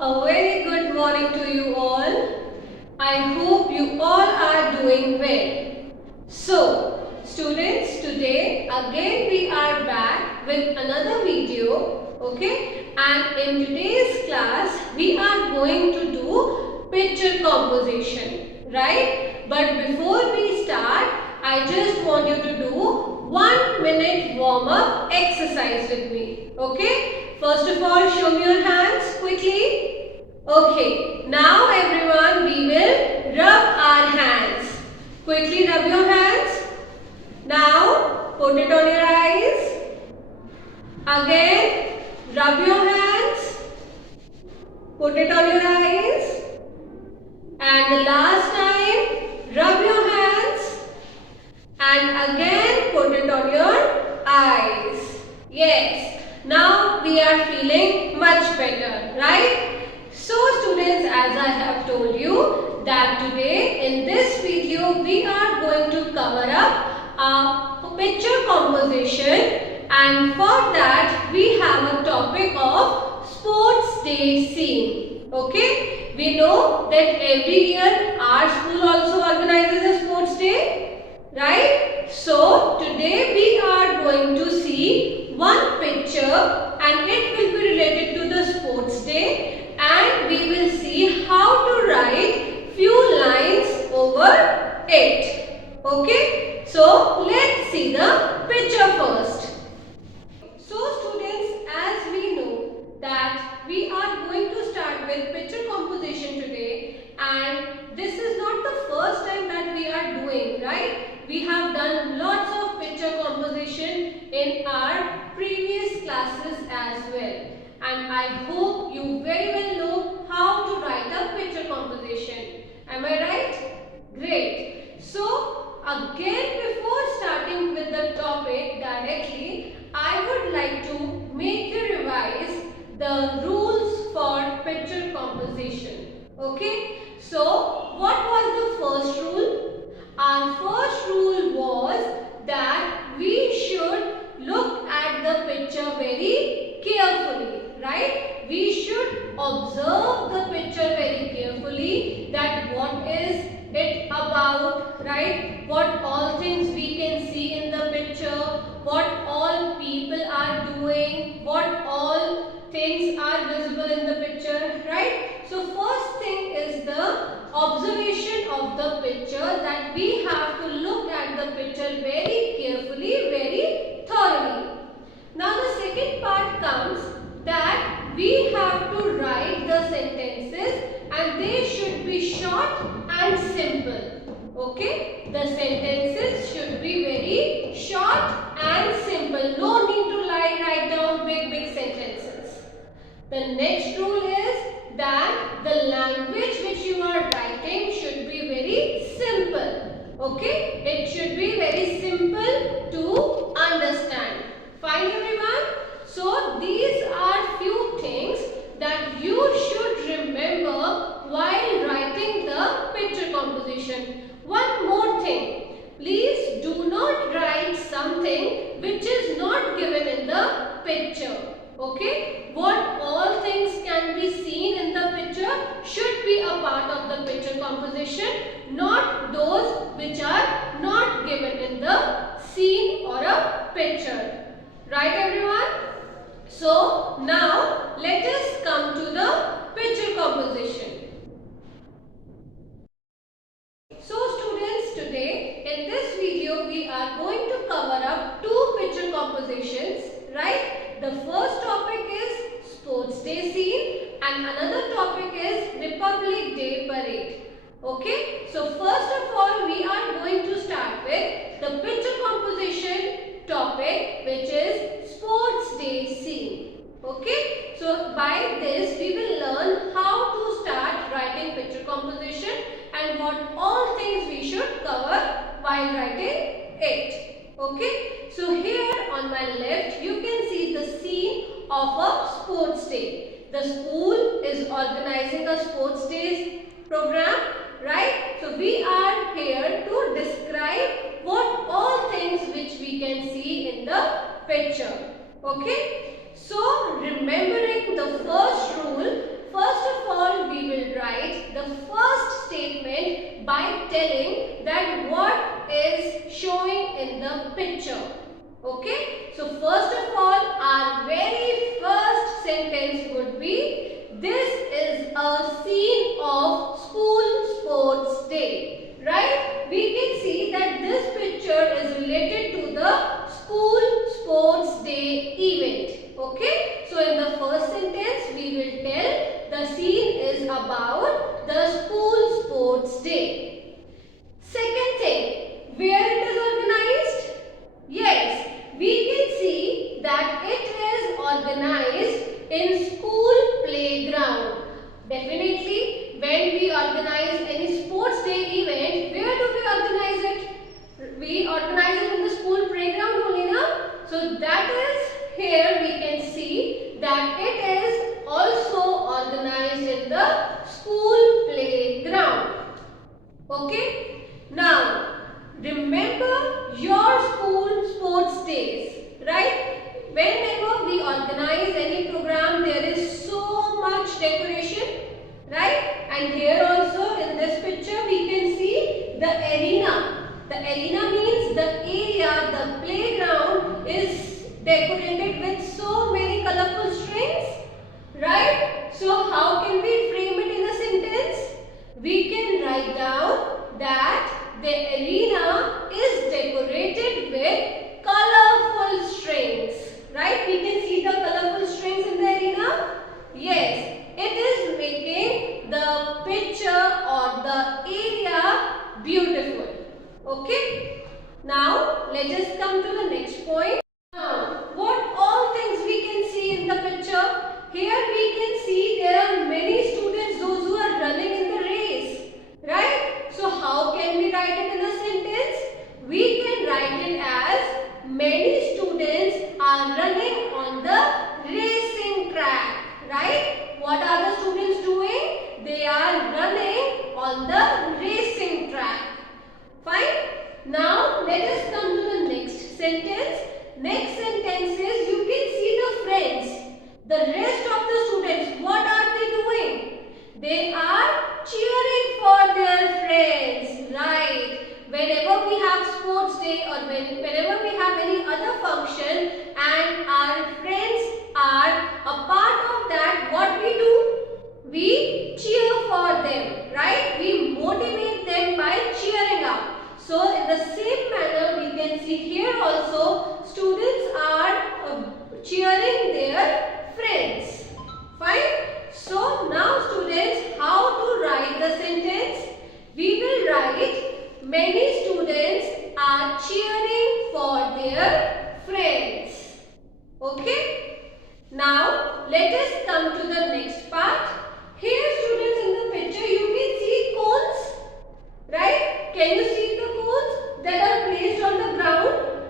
A very good morning to you all. I hope you all are doing well. So, students, today again we are back with another video, okay? And in today's class, we are going to do picture composition, right? But before we start, I just want you to do 1 minute warm-up exercise with me, okay? First of all, show me your hands quickly. Okay, now everyone, we will rub our hands. Quickly rub your hands. Now, put it on your eyes. Again, rub your hands. Put it on your eyes. And the last time, rub your hands. And again, put it on your eyes. Yes. Now we are feeling much better, right? So students, as I have told you that today in this video we are going to cover up a picture composition, and for that we have a topic of sports day scene. Okay? We know that every year our school also organizes a sports day, right? So today we are going to see one picture and it will be related to the sports day, and we will see how to write few lines over it. Okay, so let's see the picture first. So students, as we know that we are going to start with picture composition today, and this is not the first time that we are doing, right? We have done lots of picture composition in our previous classes as well, and I hope you very well know how to write a picture composition. Am I right? Great. So again, before starting with the topic directly, I would like to make you revise the rules for picture composition. Okay? So what was the first rule? Our first rule was that we should look at the picture very carefully, right? We should observe the picture very carefully, that what is it about, right? What all things we can see in the picture, what all people are doing, what all things are visible in the picture, right? So first thing is the observation of the picture, that we have to look at the picture very carefully, very thoroughly. Now the second part comes that we have to write the sentences and they should be short and simple. Okay? The sentences should be very short and simple. No need to write down big sentences. The next rule is that the language which you are writing should be very simple. Okay? It should be very simple to understand. Fine everyone? So these are few things that you should remember while writing the picture composition. One more thing. Please do not write something which is not given in the picture. Okay? What all things can be seen in the picture should be a part of the picture composition, not those which are not given in the scene or a picture. Right everyone? So now let us come to the picture composition. So students, today in this video we are going to cover up two picture compositions, right? The first topic is sports day scene and another topic is Republic Day parade. Okay? So first of all we are going to start with the picture composition topic, which is sports day scene. Okay? So by this we will learn how to start writing picture composition and what all things we should cover while writing it. Okay? So here on my left you can see the scene of a sports day. The school is organizing a sports day program, right? So we are here to describe what all things which we can see in the picture. Okay? So remembering the first rule telling that what is showing in the picture. Okay, so first of all, our very first sentence would be, this is a scene of school sports day. Right? We can see that this picture is related to the school sports day event. Okay, so in the first sentence, we will tell the scene is about the school sports day. Second thing, where it is organized? Yes, we can see that it is organized in school playground. Definitely, when we organize any sports day event, where do we organize it? We organize it in the school playground only, na? So that is, here we can see that it is also organized in the school playground. Okay? Now, remember your school sports days, right? Whenever we organize any program, there is so much decoration, right? And here also in this picture, we can see the arena. The arena means the area, the playground is decorated with so many colorful strings, right? So how can we frame it in a sentence? We can write down that the arena is decorated with colorful strings. Right? We can see the colorful strings in the arena. Yes, it is making the picture or the area beautiful. Okay? Now, let us come to the next point. Now, what all things we can see in the picture? Here we can see there are many students, those who are running in the race. Right? So, how can we write it in a sentence? We can write it as, many students are running on the racing track. Right? What are the students doing? They are running on the racing track. Fine? Now, let us come to the next sentence. Next sentence is, you can see the friends. The rest of the students, what are they doing? They are cheering for their friends. Right? Whenever we have sports day or whenever we have any other function and our friends are a part of that, what we do? We cheer for them, right? We motivate them by cheering up. So in the same manner, we can see here also students are cheering their friends. Fine? So now students, how to write the sentence? We will write, many students are cheering for their friends. Okay? Now, let us come to the next part. Here students, in the picture you can see cones. Right? Can you see the cones that are placed on the ground?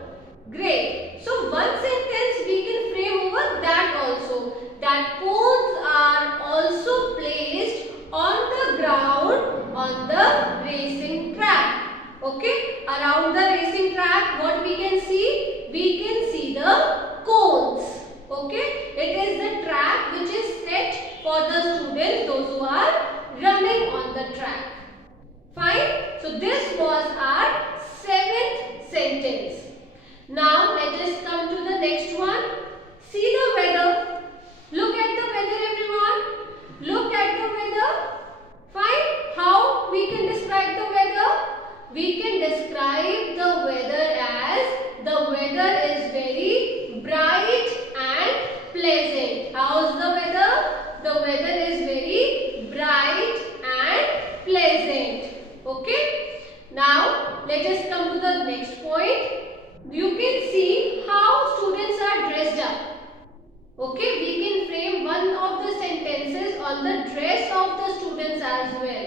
Great. So, one sentence we can frame over that also. That cones are also placed on the ground on the racing track. Okay, around the racing track, what we can see? We can see the cones. Okay, it is the track which is set for the students, those who are running on the track. Fine. So this was our 7th sentence. Now let us come to the next one. See the weather. Look at the weather, everyone. Look at the weather. Fine. How we can describe the weather? We can describe the weather as, the weather is very bright and pleasant. How is the weather? The weather is very bright and pleasant. Okay. Now let us come to the next point. You can see how students are dressed up. Okay, we can frame one of the sentences on the dress of the students as well.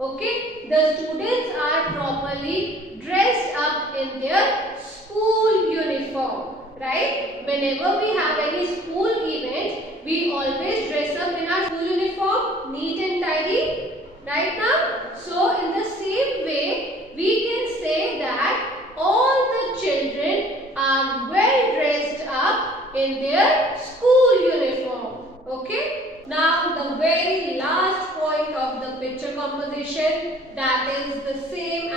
Okay, the students are properly dressed up in their school uniform. Right? Whenever we have any school event, we always dress up in our school uniform, neat and tidy. Right now? So, in the same way, we can say that all the children are well dressed up in their school uniform. Okay? Now, the very last point of the picture composition, that is the same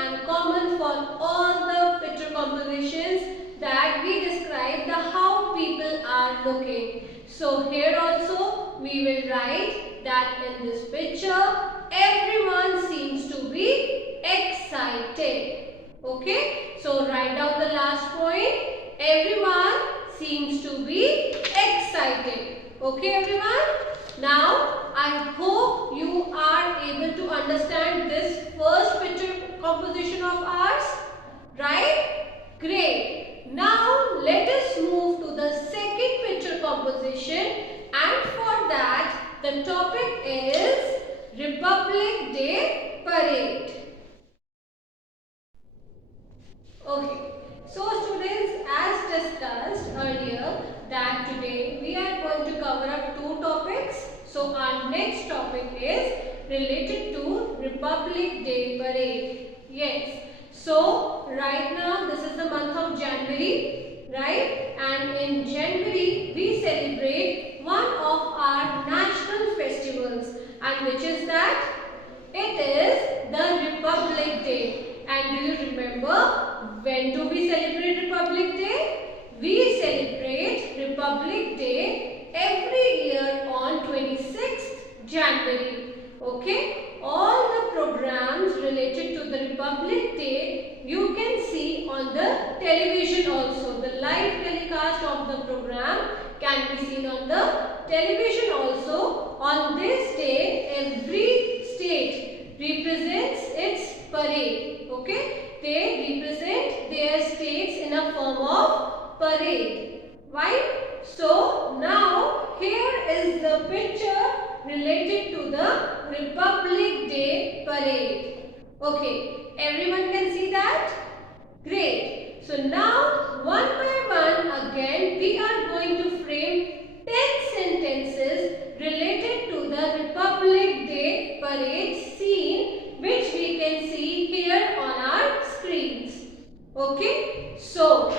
So here also we will write that in this picture everyone seems to be excited. Okay, so write down the last point. Everyone seems to be excited. Okay everyone. Now I hope you are able to understand this first picture composition of ours. Right? Great. Now let us move to the second picture composition, and for that the topic is Republic Day Parade. Okay. So students, as discussed earlier that today we are going to cover up two topics. So our next topic is related to Republic Day Parade. Yes. So right now this is the month of January, right? And in January we celebrate one of our national festivals, and which is that? It is the Republic Day. And do you remember when do we celebrate Republic Day? We celebrate Republic Day every year on 26th January. Okay? All the programs related to the Republic Day you can see on the television also. The live telecast of the program can be seen on the television also. On this day, every state represents its parade. Okay? They represent their states in a form of parade. Right? So, now here is the picture related to the Republic Day Parade. Okay, everyone can see that? Great. So now one by one again we are going to frame 10 sentences related to the Republic Day Parade scene, which we can see here on our screens. Okay. So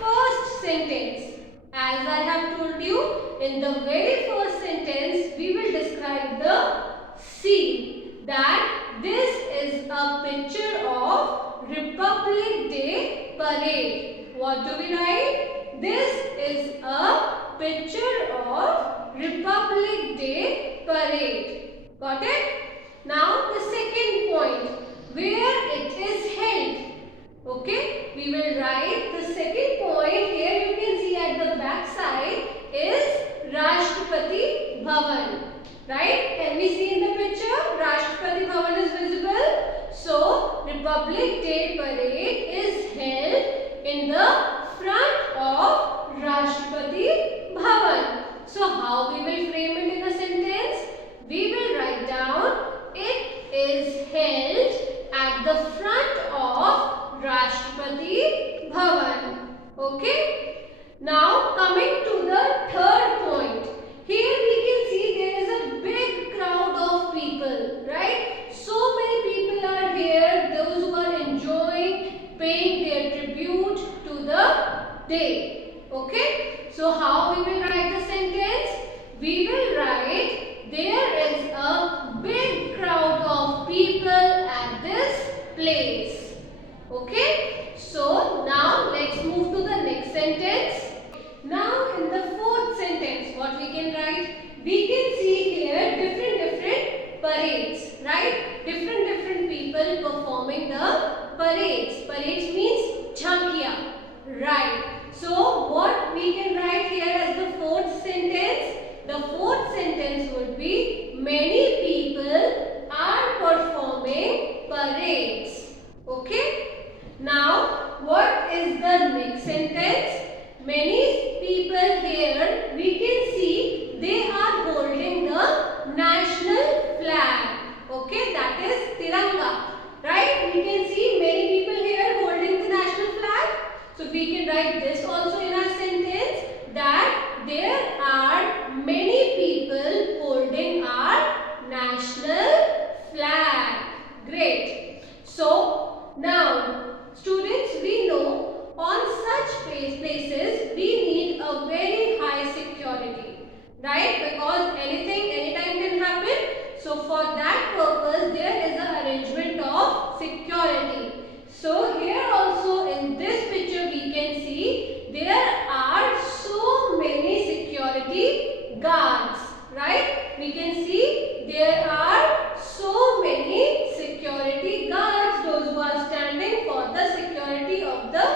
first sentence. As I have told you, in the very first sentence, we will describe the scene, that this is a picture of Republic Day Parade. What do we write? This is a picture of Republic Day Parade. Got it? Now the second point, where it is held. Okay, we will write the second point. Here you can see at the back side is Rashtrapati Bhavan. Right? Can we see in the picture? Rashtrapati Bhavan is visible. So, Republic Day Parade is held in the front of Rashtrapati Bhavan. So, how we will frame it in a sentence? We will write down it is held at the front of Rashtrapati Bhavan. Okay. Now coming to the third point. Here we can see there is a big crowd of people, right? So many people are here, those who are enjoying, paying their tribute to the day. Okay. So how we will write the sentence? We will write there is a big crowd of people at this place. Okay, so now let's move to the next sentence. Now in the fourth sentence, what we can write? We can see here different parades, right? Different people performing the parades. Parades means jhankiya, right? So what we can write here as the fourth sentence? The fourth sentence would be many people are performing parades. Okay? Now, what is the next sentence? Many people here, we can see they are holding the national flag. Okay, that is Tiranga. Right? We can see many people here holding the national flag. So, we can write this also in our sentence, that there are many people holding our national flag. Great. So, now, students, we know on such places we need a very high security, right? Because anything, anytime can happen. So for that purpose, there is an arrangement of security. So here also in this picture we can see there are so many security guards, right? We can see there are so many security guards, those who are standing for the security of the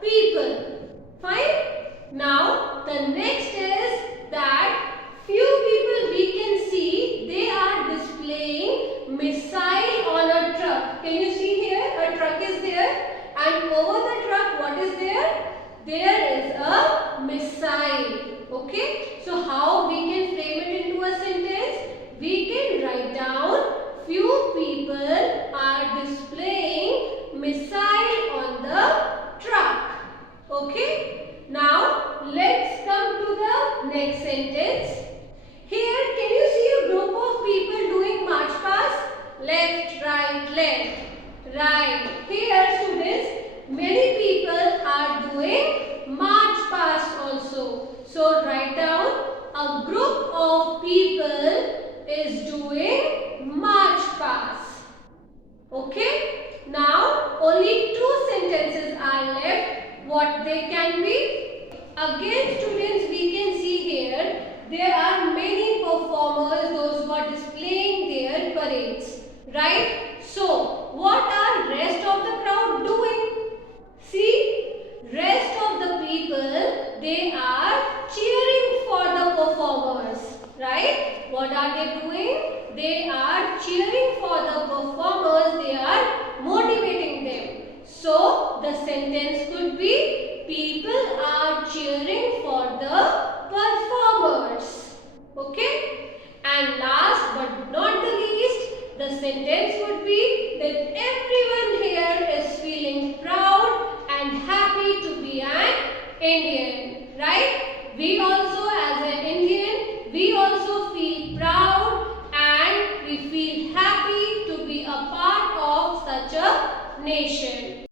people. Fine? Now, the next is that few people we can see they are displaying missile on a truck. Can you see here? A truck is there, and over the truck what is there? There is a missile. Okay? So how we can frame it into a sentence? We can write down few people are displaying missile on the truck. Okay? Now let's come to the next sentence. Here can you see a group of people doing march past? Left, right, left, right. Here students, many people are doing march past also. So write down a group of people is doing march past. Okay? Now only two sentences are left. What they can be? Again students, we can see here there are many performers, those who are displaying their parades. Right? So what are rest of the crowd doing? See, rest of the people, they are cheering for the performers. Right? What are they doing? They are cheering for the performers. They are motivating them. So the sentence could be, people are cheering for the performers. Okay? And last but not the least, the sentence would be that everyone here is feeling proud and happy to be an Indian. Right? We also as an Indian, we also feel proud and we feel happy to be a part of such a nation.